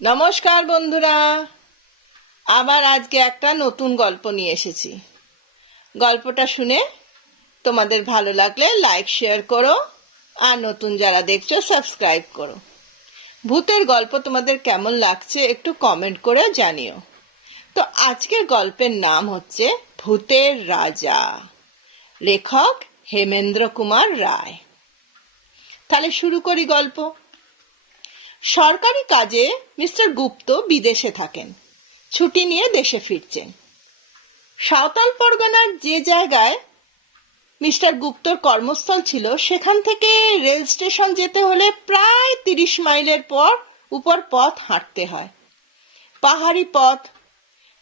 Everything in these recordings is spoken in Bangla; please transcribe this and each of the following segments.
নমস্কার বন্ধুরা, আবার আজকে একটা নতুন গল্প নিয়ে এসেছি। গল্পটা শুনে তোমাদের ভালো লাগলে লাইক শেয়ার করো, আর নতুন যারা দেখছো সাবস্ক্রাইব করো। ভূতের গল্প তোমাদের কেমন লাগছে একটু কমেন্ট করে জানিও। তো আজকের গল্পের নাম হচ্ছে ভূতের রাজা, লেখক হেমেন্দ্র কুমার রায়। তাহলে শুরু করি গল্প। সরকারি কাজে মিস্টার গুপ্ত বিদেশে থাকেন, ছুটি নিয়ে দেশে ফিরছেন। সাঁওতাল পরগনার যে জায়গায় মিস্টার গুপ্তর কর্মস্থল ছিল সেখান থেকে রেল স্টেশন যেতে হলে প্রায় 30 মাইলের উপর পথ হাঁটতে হয়। পাহাড়ি পথ,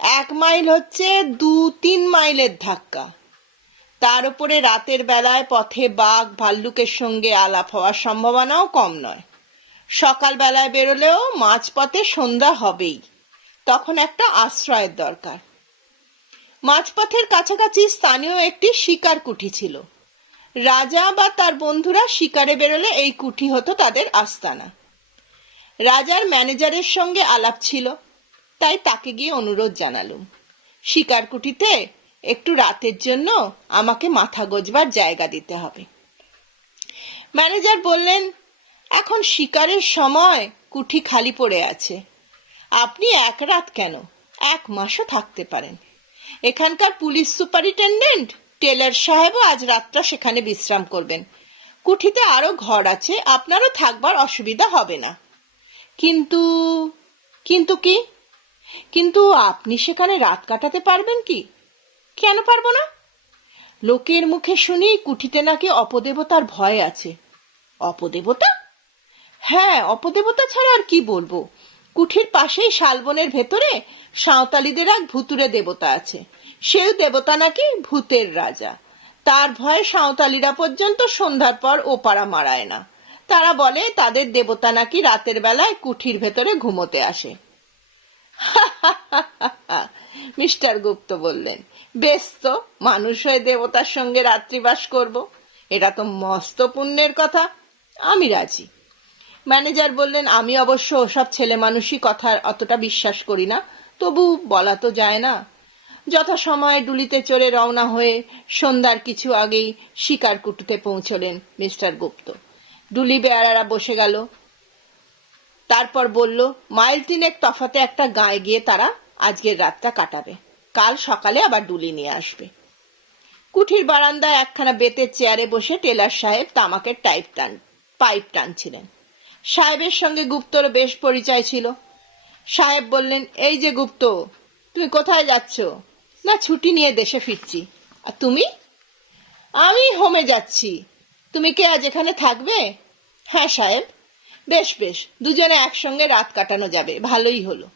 1 মাইল হচ্ছে 2-3 মাইলের ধাক্কা। তার উপরে রাতের বেলায় পথে বাঘ ভাল্লুকের সঙ্গে আলাপ হওয়ার সম্ভাবনাও কম নয়। সকালবেলায় বেরোলেও মাঝপথে সন্ধ্যা হবেই, তখন একটা আশ্রয়ের দরকার। মাঝপথের কাছাকাছি স্থানীয় একটি শিকার কুঠি ছিল। রাজা বা তার বন্ধুরা শিকারে বেরোলে এই কুঠি হতো তাদের আস্তানা। রাজার ম্যানেজারের সঙ্গে আলাপ ছিল, তাই তাকে গিয়ে অনুরোধ জানালুম, শিকার কুঠিতে একটু রাতের জন্য আমাকে মাথা গোজবার জায়গা দিতে হবে। ম্যানেজার বললেন, এখন শিকারের সময়, কুঠি খালি পড়ে আছে। আপনি 1 রাত কেন, 1 মাসও থাকতে পারেন। এখানকার পুলিশ সুপারিনটেন্ডেন্ট টেলর সাহেবও আজ রাতটা সেখানে বিশ্রাম করবেন। কুঠিতে আরো ঘর আছে, আপনারও থাকবার অসুবিধা হবে না। কিন্তু কিন্তু কি? কিন্তু আপনি সেখানে রাত কাটাতে পারবেন কি? কেন পারবো না? লোকের মুখে শুনি কুঠিতে নাকি অপদেবতার ভয় আছে। অপদেবতা? হ্যাঁ, অপদেবতা ছাড়া আর কি বলবো। কুঠির পাশেই শালবনের ভেতরে সাঁওতালিদের এক ভুতুরে দেবতা আছে। সেও দেবতা নাকি ভূতের রাজা। তার ভয়ে সাঁওতালিরা পর্যন্ত সন্ধ্যার পর ওপারা মারায় না। তারা বলে তাদের দেবতা নাকি রাতের বেলায় কুঠির ভেতরে ঘুমোতে আসে। মিস্টার গুপ্ত বললেন, বেশ তো, মানুষ হয়ে দেবতার সঙ্গে রাত্রিবাস করব, এটা তো মস্ত পুণ্যের কথা। আমি রাজি। ম্যানেজার বললেন, আমি অবশ্য ওসব ছেলে মানুষই কথা অতটা বিশ্বাস করি না, তবু বলা তো যায় না। যথাসময়ে ডুলিতে চড়ে রওনা হয়ে সন্ধ্যার কিছু আগেই শিকার কুঠুতে পৌঁছলেন মিস্টার গুপ্ত। ডুলি বেয়ারারা বসে গেল। তারপর বলল, মাইল 3 তফাতে একটা গাঁয়ে গিয়ে তারা আজকের রাতটা কাটাবে, কাল সকালে আবার ডুলি নিয়ে আসবে। কুঠির বারান্দায় একখানা বেতের চেয়ারে বসে টেলার সাহেব তামাকের পাইপ টানছিলেন। সাহেবের সঙ্গে গুপ্তর বেশ পরিচয় ছিল। সাহেব বললেন, এই যে গুপ্ত, তুমি কোথায় যাচ্ছ? না, ছুটি নিয়ে দেশে ফিরছি। আর তুমি? আমি হোমে যাচ্ছি। তুমি কি আজ এখানে থাকবে? হ্যাঁ সাহেব। বেশ বেশ, দুজনে একসঙ্গে রাত কাটানো যাবে, ভালোই হলো।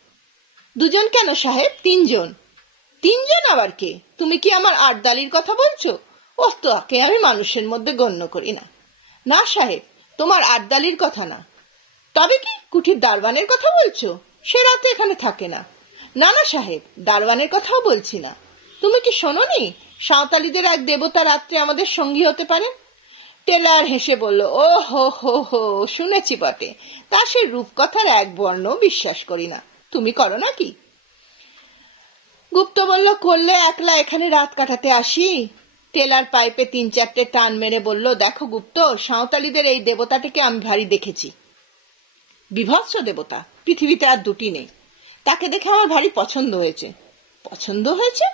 দুজন কেন সাহেব, 3 জন। 3 জন আবার কে? তুমি কি আমার আর্দালির কথা বলছো? ওহ, তাকে আমি মানুষের মধ্যে গণ্য করি না। না সাহেব, তোমার আর্দালির কথা না। তবে কি কুঠির দারওয়ানের কথা বলছো? সে রাতে এখানে থাকে না। না না সাহেব, দারওয়ানের কথাও বলছি না। তুমি কি শোনোনি সাঁওতালিদের এক দেবতা রাত্রে আমাদের সঙ্গী হতে পারে? টেলার হেসে বলল, ও হো হো হো, শুনেছি বটে, তা সে রূপকথার এক বর্ণ বিশ্বাস করি না। তুমি করো নাকি? গুপ্ত বলল, করলে একলা এখানে রাত কাটাতে আসি। টেলার পাইপে 3-4টে টান মেরে বলল, দেখো গুপ্ত, সাঁওতালিদের এই দেবতাটিকে আমি ভারী দেখেছি। বিভৎস দেবতা, পৃথিবীতে আর 2টি নেই। তাকে দেখে আমার ভারী পছন্দ হয়েছে। পছন্দ হয়েছে?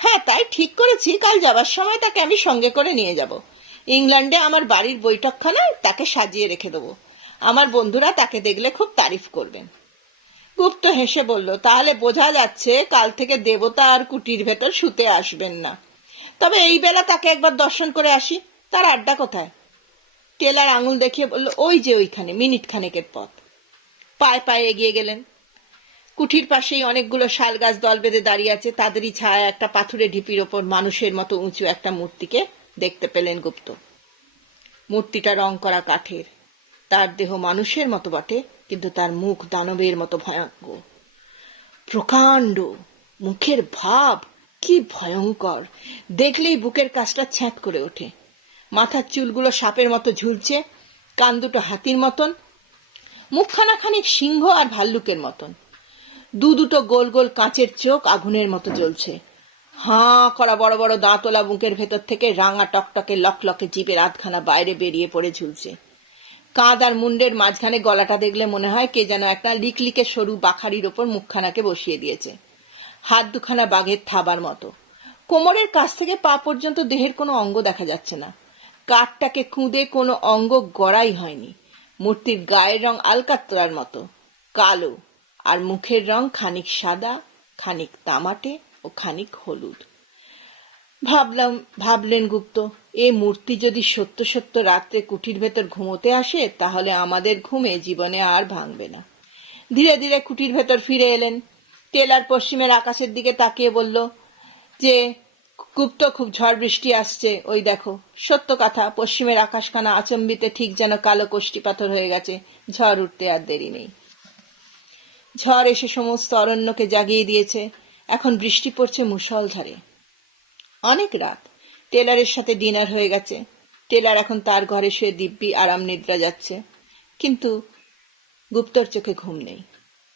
হ্যাঁ, তাই ঠিক করেছি কাল যাবার সময় তাকে আমি সঙ্গে করে নিয়ে যাব। ইংল্যান্ডে আমার বাড়ির বৈঠকখানায় তাকে সাজিয়ে রেখে দেবো। আমার বন্ধুরা তাকে দেখলে খুব তারিফ করবেন। গুপ্ত হেসে বলল, তাহলে বোঝা যাচ্ছে কাল থেকে দেবতা আর কুটির ভেতর শুতে আসবেন না। তবে এই বেলা তাকে একবার দর্শন করে আসি। তার আড্ডা কোথায়? টেলার আঙুল দেখিয়ে বলল, ওই যে ওইখানে, মিনিট খানেকের পথ। পায়ে পায়ে এগিয়ে গেলেন। কুঠির পাশেই অনেকগুলো শাল গাছ দল বেঁধে দাঁড়িয়ে আছে। তাদেরই ছায়া একটা পাথুরে ঢিপির ওপর মানুষের মতো উঁচু একটা মূর্তিকে দেখতে পেলেন গুপ্ত। মূর্তিটা রং করা কাঠের। তার দেহ মানুষের মতো বটে, কিন্তু তার মুখ দানবের মতো ভয়ঙ্কর, প্রকাণ্ড। মুখের ভাব কি ভয়ঙ্কর, দেখলেই বুকের কাছটা ছ্যাঁত করে ওঠে। মাথার চুলগুলো সাপের মতো ঝুলছে, কান দুটো হাতির মতন। মুখখানা খানিক সিংহ আর ভাল্লুকের মতন। দুটো গোল গোল কাঁচের চোখ আগুনের মতো জ্বলছে। হাঁ করা বড় বড় দাঁতলা বুকের ভেতর থেকে রাঙা টকটকে লকলকে জিভের আধখানা বাইরে বেরিয়ে পড়ে ঝুলছে। কাঁধ আর মুন্ডের মাঝখানে গলাটা দেখলে মনে হয় কে যেন একটা লিকলিকে সরু বাখারির ওপর মুখখানাকে বসিয়ে দিয়েছে। হাত দুখানা বাঘের থাবার মতো। কোমরের কাছ থেকে পা পর্যন্ত দেহের কোনো অঙ্গ দেখা যাচ্ছে না। কাঠটাকে খুঁদে কোনো অঙ্গ গড়াই হয়নি। মূর্তির গায়ের রং আলকাতরার মতো কালো, আর মুখের রং খানিক সাদা, খানিক তামাটে ও খানিক হলুদ। ভাবলেন গুপ্ত, এ মূর্তি যদি সত্য সত্য রাত্রে কুঠির ভেতর ঘুমোতে আসে, তাহলে আমাদের ঘুমে জীবনে আর ভাঙবে না। ধীরে ধীরে কুঠির ভেতর ফিরে এলেন। টেলার পশ্চিমের আকাশের দিকে তাকিয়ে বলল যে, গুপ্ত, খুব ঝড় বৃষ্টি আসছে, ওই দেখো। সত্য কথা, পশ্চিমের আকাশখানা আচম্বিতে ঠিক যেন কালো কষ্টি পাথর হয়ে গেছে। ঝড় উঠতে আর দেরি নেই। ঝড় এসে সমস্ত অরণ্যকে জাগিয়ে দিয়েছে। এখন বৃষ্টি পড়ছে মুষলধারে। অনেক রাত। টেলারের সাথে ডিনার হয়ে গেছে। টেলার এখন তার ঘরে শুয়ে দিব্যি আরাম নিদ্রা যাচ্ছে। কিন্তু গুপ্তর চোখে ঘুম নেই।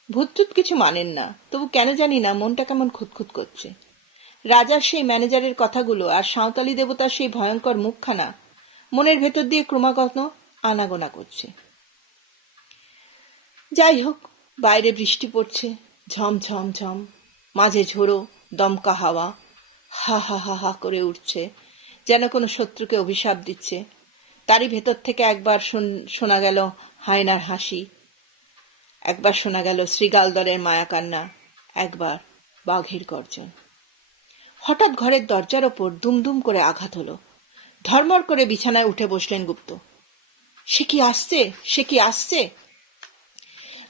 ভূতটুত কিছু মানেন না, তবু কেন জানি না মনটা কেমন খুঁতখুত করছে। রাজার সেই ম্যানেজারের কথাগুলো আর সাঁওতালি দেবতার সেই ভয়ঙ্কর মুখখানা মনের ভেতর দিয়ে ক্রমাগত আনাগোনা করছে। যাই হোক, বাইরে বৃষ্টি পড়ছে, ঝম ঝম ঝম, মাঝে ঝোড়ো দমকা হাওয়া হা হা হা হা করে উঠছে, যেন কোনো শত্রুকে অভিশাপ দিচ্ছে। তারই ভেতর থেকে একবার শোনা গেল হায়নার হাসি, একবার শোনা গেল শ্রীগালদরের মায়াকান্না, একবার বাঘের গর্জন। হঠাৎ ঘরের দরজার ওপর দুমদুম করে আঘাত হলো। ধর্মর করে বিছানায় উঠে বসলেন গুপ্ত। সে কি আসছে, সে কি আসছে!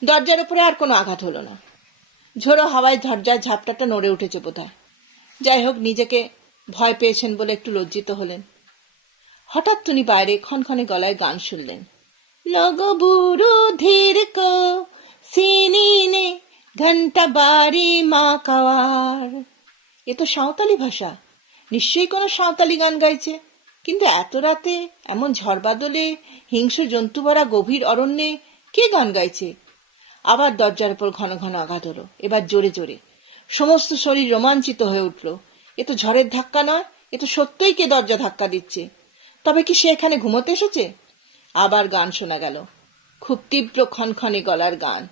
দরজার ওপরে আর কোনো আঘাত হলো না। ঝোড়ো হাওয়ায় দরজার ঝাপটাটা নড়ে উঠেছে বোধহয়। যাই হোক, নিজেকে ভয় পেয়েছেন বলে একটু লজ্জিত হলেন। হঠাৎ তিনি বাইরে ক্ষণক্ষণে গলায় গান শুনলেন। লগো বুড়ো ধীর কো সিনিনে ঘন্টা বাড়ি মা কাওয়ার। এ তো সাঁওতালি ভাষা, নিশ্চয়ই কোনো সাঁওতালি গান গাইছে। কিন্তু এত রাতে, এমন ঝড় বাদলে, হিংস্র জন্তু ভরা গভীর অরণ্যে কে গান গাইছে? আবার দরজার উপর ঘন ঘন আঘাত হলো, এবার জোরে জোরে। সমস্ত শরীর রোমাঞ্চিত হয়ে উঠল। এ তো ঝড়ের ধাক্কা নয়, এ তো সত্যই কে দরজা ধাক্কা দিচ্ছে। তবে কি সে এখানে ঘুমোতে এসেছে? আবার গান শোনা গেল, খুব তীব্র ক্ষণক্ষণে গলার গান।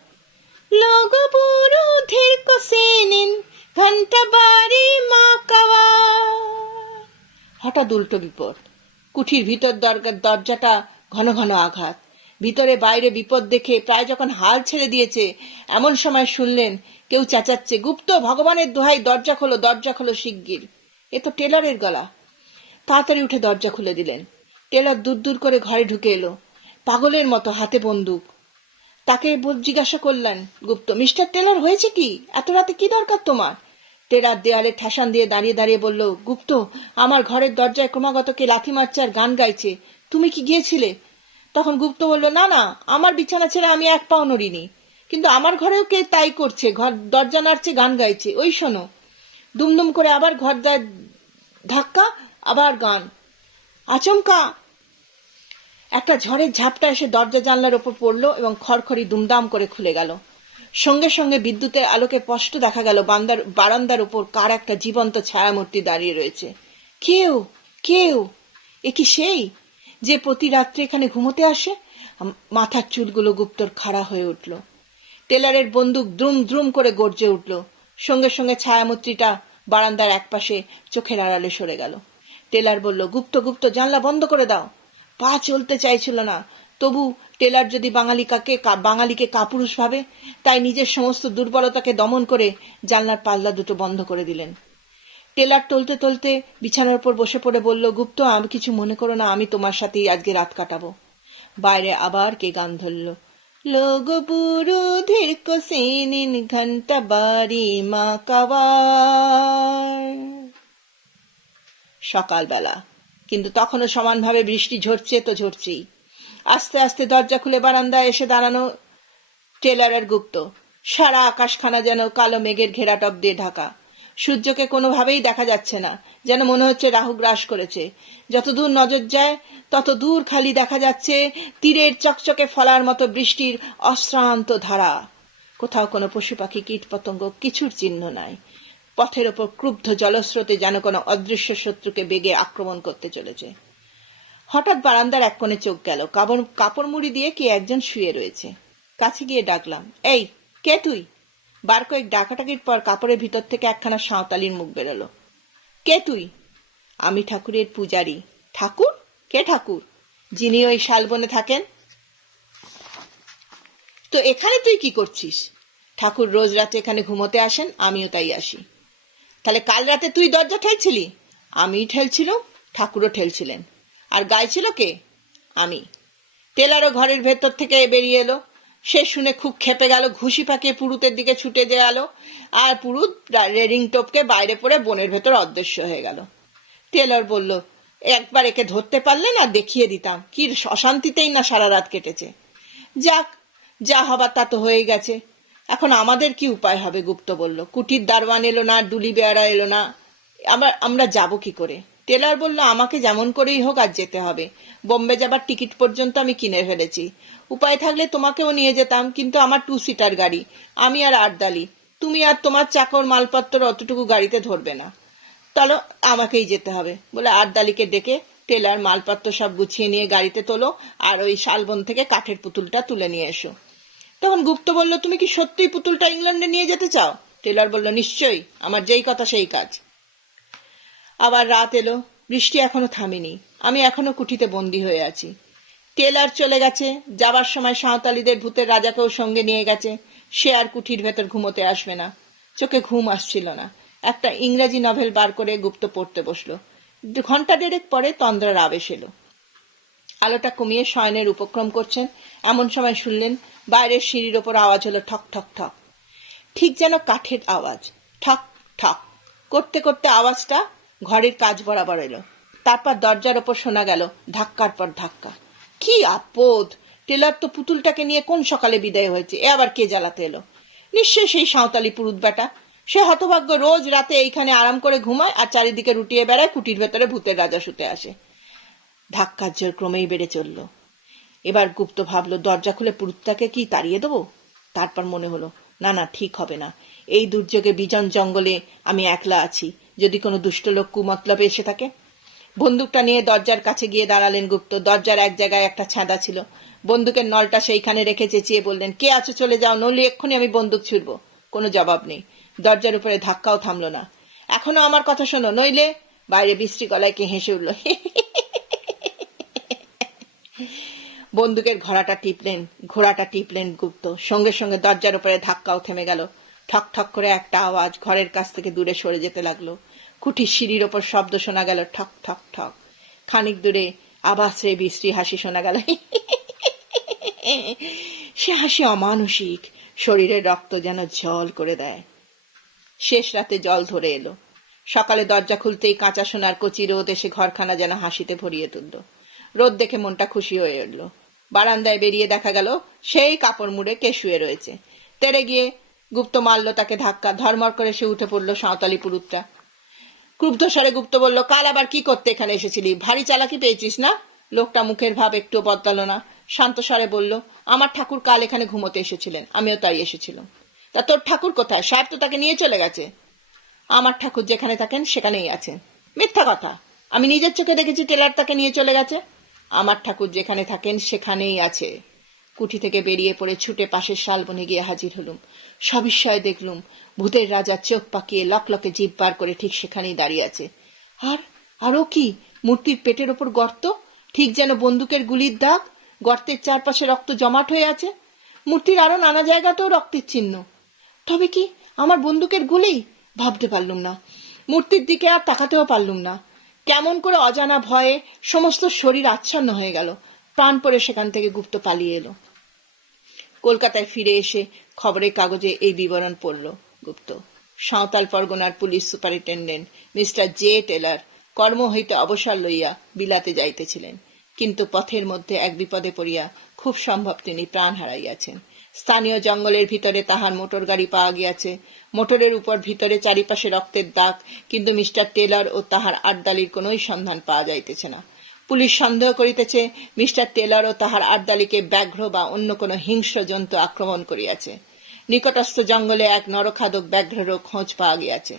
লগো বুড়ো ধীর কো সিনিন ঘন্টা বাড়ি মা কাওয়ার। হঠাৎ উল্টো বিপদ। কুঠির ভিতর দরজাটা ঘন ঘন আঘাত। ভিতরে বাইরে বিপদ দেখে প্রায় যখন হাল ছেড়ে দিয়েছে, এমন সময় শুনলেন কেউ চেঁচাচ্ছে, গুপ্ত, ভগবানের দোহাই, দরজা খোলো, দরজা খোলো শিগগির। এ তো টেলারের গলা। তাড়াতাড়ি উঠে দরজা খুলে দিলেন। টেলার দূর দূর করে ঘরে ঢুকে এলো, পাগলের মতো, হাতে বন্দুক। তাকে জিজ্ঞাসা করলেন গুপ্ত, মিস্টার টেলর, হয়েছে কি? এত রাতে কি দরকার তোমার? টেলার দেয়ালে ঠেসান দিয়ে দাঁড়িয়ে দাঁড়িয়ে বলল, গুপ্ত, আমার ঘরের দরজায় ক্রমাগত কে লাথি মারছে আর গান গাইছে। তুমি কি গিয়েছিলে? তখন গুপ্ত বলল, না না, আমার বিছানা ছেড়ে আমি এক পাও নড়িনি। কিন্তু আমার ঘরেও কে তাই করছে, ঘর দরজা নাড়ছে, গান গাইছে। ওই শোনো। দুমদুম করে আবার ঘর ধাক্কা, আবার গান। আচমকা একটা ঝড়ের ঝাপটা এসে দরজা জানলার ওপর পড়ল এবং খড়খড়ি দুমদাম করে খুলে গেল। সঙ্গে সঙ্গে বিদ্যুতের আলোকে স্পষ্ট দেখা গেল বারান্দার উপর কার একটা জীবন্ত ছায়ামূর্তি দাঁড়িয়ে রয়েছে। কেউ কেউ এ কি সেই যে প্রতি রাত্রে এখানে ঘুমোতে আসে? মাথার চুলগুলো গুপ্তর খাড়া হয়ে উঠল। টেলারের বন্দুক দ্রুম দ্রুম করে গর্জে উঠল। সঙ্গে সঙ্গে ছায়ামূর্তিটা বারান্দার একপাশে চোখের আড়ালে সরে গেল। টেলার বলল, গুপ্ত, গুপ্ত, জানলা বন্ধ করে দাও। পা চলতে চাইছিল না। তবু টেলার যদি বাঙালিকে কাপুরুষ ভাবে, তাই নিজের সমস্ত দুর্বলতাকে দমন করে জানলার পাল্লা দুটো বন্ধ করে দিলেন। টেলার টলতে টলতে বিছানার উপর বসে পড়ে বলল, গুপ্ত, আমি কিছু মনে করো না, আমি তোমার সাথেই আজকে রাত কাটাবো। বাইরে আবার কে গান ধরল, লোগো বুড়ো ধীর কো সিনিন ঘন্টা বাড়ি মা কাওয়ার। সকালবেলা, কিন্তু তখনও সমানভাবে বৃষ্টি ঝরছে তো ঝরছেই। আস্তে আস্তে দরজা খুলে বারান্দায় এসে দাঁড়ানো টেলার আর গুপ্ত। সারা আকাশখানা যেন কালো মেঘের ঘেরাটপ দিয়ে ঢাকা। সূর্যকে কোনোভাবেই দেখা যাচ্ছে না, যেন মনে হচ্ছে রাহু গ্রাস করেছে। যতদূর নজর যায় তত দূর খালি দেখা যাচ্ছে তীরের চকচকে ফলার মতো বৃষ্টির অশ্রান্ত ধারা। কোথাও কোনো পশু পাখি কীট পতঙ্গ কিছুর চিহ্ন নাই। পথের ওপর ক্রুব্ধ জলস্রোতে যেন কোনো অদৃশ্য শত্রুকে বেগে আক্রমণ করতে চলেছে। হঠাৎ বারান্দার এক কোণে চোখ গেল, কাপড় মুড়ি দিয়ে কে একজন শুয়ে রয়েছে। কাছে গিয়ে ডাকলাম, এই কে তুই? বার কয়েক ডাকাটাকির পর কাপড়ের ভিতর থেকে একখানা সাঁওতালির মুখ বেরোলো। কে তুই? আমি ঠাকুরের পূজারি। ঠাকুর? কে ঠাকুর? যিনি ওই শালবনে থাকেন। তো এখানে তুই কি করছিস? ঠাকুর রোজ রাতে এখানে ঘুমোতে আসেন, আমিও তাই আসি। তাহলে কাল রাতে তুই দরজা ঠেলছিলি? আমিই ঠেলছিলাম, ঠাকুরও ঠেলছিলেন। আর গাইছিল কে? আমি। টেলারও ঘরের ভেতর থেকে বেরিয়ে এলো। সে শুনে খুব খেপে গেল, ঘুষি পাকিয়ে পুরুতের দিকে ছুটে গেল, আর পুরুত রেডিং টোপকে বাইরে পড়ে বনের ভেতর অদৃশ্য হয়ে গেল। টেলর বলল, একবার একে ধরতে পারলে না দেখিয়ে দিতাম কি অশান্তিতেই না সারা রাত কেটেছে। যাক, যা হবার তা তো হয়ে গেছে, এখন আমাদের কি উপায় হবে? গুপ্ত বলল। কুটির দারোয়ান এলো না, ডুলি বেয়ারা এলো না, আমরা যাব কি করে? টেলার বলল, আমাকে যেমন করেই হোক আজ যেতে হবে। বোম্বে যাবার টিকিট পর্যন্ত আমি কিনে ফেলেছি। উপায় থাকলে তোমাকেও নিয়ে যেতাম, কিন্তু আমার 2 সিটার গাড়ি, আমি আর আর্দালি, তুমি আর তোমার চাকর মালপত্র অতটুকু গাড়িতে ধরবে না, তাহলে আমাকেই যেতে হবে বলে আর্দালিকে ডেকে টেলার মালপত্র সব গুছিয়ে নিয়ে গাড়িতে তোলো, আর ওই শালবন থেকে কাঠের পুতুলটা তুলে নিয়ে এসো। তখন গুপ্ত বলল, তুমি কি সত্যিই পুতুলটা ইংল্যান্ডে নিয়ে যেতে চাও? টেলর বলল, নিশ্চয়ই, আমার যেই কথা সেই কাজ। আবার রাত এলো, বৃষ্টি এখনো থামেনি, আমি এখনো কুঠিতে বন্দী হয়ে আছি। টেলার চলে গেছে, যাবার সময় সাঁওতালিদের ভূতের রাজাকেও সঙ্গে নিয়ে গেছে। সে আর কুঠির ভেতর ঘুমোতে আসবে না। চোখে ঘুম আসছিল না। একটা ইংরাজি নভেল বার করে গুপ্ত পড়তে বসলো। ঘন্টা দেড়েক পরে তন্দ্রার আবেশ এলো। আলোটা কমিয়ে শয়নের উপক্রম করছেন, এমন সময় শুনলেন বাইরের সিঁড়ির ওপর আওয়াজ হলো ঠক ঠক ঠক, ঠিক যেন কাঠের আওয়াজ। ঠক ঠক করতে করতে আওয়াজটা ঘরের কাজ বরাবর এলো। তারপর দরজার ওপর শোনা গেল ধাক্কার পর ধাক্কা। কি আপদ! টেলার তো পুতুলটাকে নিয়ে কোন সকালে বিদায় হয়েছে, এ আবার কে জ্বালাতে এলো? নিশ্চয়ই সেই সাঁওতালি পুরুত বেটা। সে হতভাগ্য রোজ রাতে এইখানে আরাম করে ঘুমায় আর চারিদিকে রুটিয়ে বেড়ায়, কুটির ভেতরে ভূতের রাজা শুতে আসে। ধাক্কার জোর ক্রমেই বেড়ে চলল। এবার গুপ্ত ভাবল, দরজা খুলে পুরুতটাকে কি তাড়িয়ে দেবো? তারপর মনে হলো, না না, ঠিক হবে না। এই দুর্যোগে বিজন জঙ্গলে আমি একলা আছি, যদি কোনো দুষ্ট লোক কুমতলবে এসে থাকে। বন্দুকটা নিয়ে দরজার কাছে গিয়ে দাঁড়ালেন গুপ্ত। দরজার এক জায়গায় একটা ছাঁদা ছিল, বন্দুকের নলটা সেইখানে রেখে চেঁচিয়ে বললেন, কে আছো চলে যাও, নইলে এক্ষুনি আমি বন্দুক ছুড়ব। কোনো জবাব নেই। দরজার উপরে ধাক্কাও থামলো না। এখনো আমার কথা শোনো, নইলে। বাইরে বিশ্রী গলায় কে হেসে উঠল। বন্দুকের ঘোড়াটা টিপলেন গুপ্ত। সঙ্গে সঙ্গে দরজার উপরে ধাক্কাও থেমে গেল। ঠক ঠক করে একটা আওয়াজ ঘরের কাছ থেকে দূরে সরে যেতে লাগলো। কুঠির সিঁড়ির ওপর শব্দ শোনা গেল, ঠক ঠক ঠক। খানিক দূরে আবার সে বিশ্রী হাসি শোনা গেল। সে হাসি অমানুষিক, শরীরের রক্ত যেন জল করে দেয়। শেষ রাতে জল ধরে এলো। সকালে দরজা খুলতেই কাঁচা সোনার কচি রোদ এসে ঘরখানা যেন হাসিতে ভরিয়ে তুলল। রোদ দেখে মনটা খুশি হয়ে উঠল। বারান্দায় বেরিয়ে দেখা গেল সেই কাপড় মুড়ে কে শুয়ে রয়েছে। তেড়ে গিয়ে গুপ্ত মারল তাকে ধাক্কা। ধর্মর করে সে উঠে পড়ল সাঁওতালি পুরুতটা। ক্রুব্ধ স্বরে গুপ্ত বলল, কাল আবার কি করতে এখানে এসেছিলি? ভারী চালাকি পেয়েছিস না? লোকটা মুখের ভাব একটুও বদলালো না, শান্ত স্বরে বলল, আমার ঠাকুর কাল এখানে ঘুমোতে এসেছিলেন, আমিও তাই এসেছিলাম। তা তোর ঠাকুর কোথায়? সাহেব তো তাকে নিয়ে চলে গেছে। আমার ঠাকুর যেখানে থাকেন সেখানেই আছেন। মিথ্যা কথা, আমি নিজের চোখে দেখেছি টেলার তাকে নিয়ে চলে গেছে। আমার ঠাকুর যেখানে থাকেন সেখানেই আছে। কুঠি থেকে বেরিয়ে পড়ে ছুটে পাশের শালবনে গিয়ে হাজির হলুম। সবিস্ময়ে দেখলুম ভূতের রাজা চোখ পাকিয়ে লকলকে জিভ বার করে ঠিক সেখানেই দাঁড়িয়ে আছে। আরও কি, মূর্তির পেটের ওপর গর্ত, ঠিক যেন বন্দুকের গুলির দাগ। গর্তের চারপাশে রক্ত জমাট হয়ে আছে। মূর্তির আরো নানা জায়গাতেও রক্তের চিহ্ন। তবে কি আমার বন্দুকের গুলি? ভাবতে পারলুম না। মূর্তির দিকে আর তাকাতেও পারলুম না। কেমন করে অজানা ভয়ে সমস্ত শরীর আচ্ছন্ন হয়ে গেল। প্রাণ পড়ে সেখান থেকে গুপ্ত পালিয়ে এলো। কলকাতায় ফিরে এসে খবরের কাগজে এই বিবরণ পড়ল গুপ্ত। সাঁওতাল পরগনার police superintendent mister J Taylor কর্ম হইতে অবসর লইয়া বিলাতে যাইতেছিলেন, কিন্তু পথের মধ্যে এক বিপদে পড়িয়া খুব সম্ভব তিনি প্রাণ হারাইয়াছেন। স্থানীয় জঙ্গলের ভিতরে তাহার মোটর গাড়ি পাওয়া গিয়াছে। মোটরের উপর ভিতরে চারিপাশে রক্তের দাগ, কিন্তু মিস্টার টেলর ও তাহার আর্দালির কোনোই সন্ধান পাওয়া যাইতেছে না। পুলিশ সন্দেহ করিতেছে মিস্টার টেলর ও তাহার আর্দালিকে ব্যাঘ্র বা অন্য কোনো হিংস্র জন্তু আক্রমণ করিয়াছে। নিকটস্থ জঙ্গলে এক নরখাদক ব্যাঘ্রেরও খোঁজ পাওয়া গিয়াছে।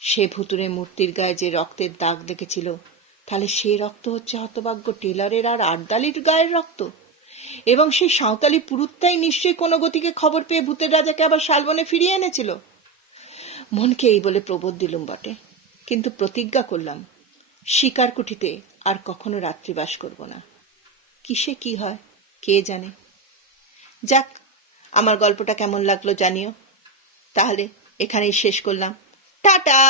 সে ভুতুরে মূর্তির গায়ে যে রক্তের দাগ দেখেছিল, তাহলে সে রক্ত হচ্ছে হতভাগ্য টেলরের আর আর্দালির গায়ের রক্ত। এবং সেই সাঁওতালি পুরুতটাই নিশ্চয়ই কোনো গতিকে খবর পেয়ে ভূতের রাজাকে আবার শালবনে ফিরিয়ে এনেছিল। মনকে এই বলে প্রবোধ দিলুম বটে, কিন্তু প্রতিজ্ঞা করলাম শিকার কুঠিতে আর কখনো রাত্রিবাস করব না। কিসে কি হয় কে জানে। যাক, আমার গল্পটা কেমন লাগলো জানিও। তাহলে এখানেই শেষ করলাম। টাটা।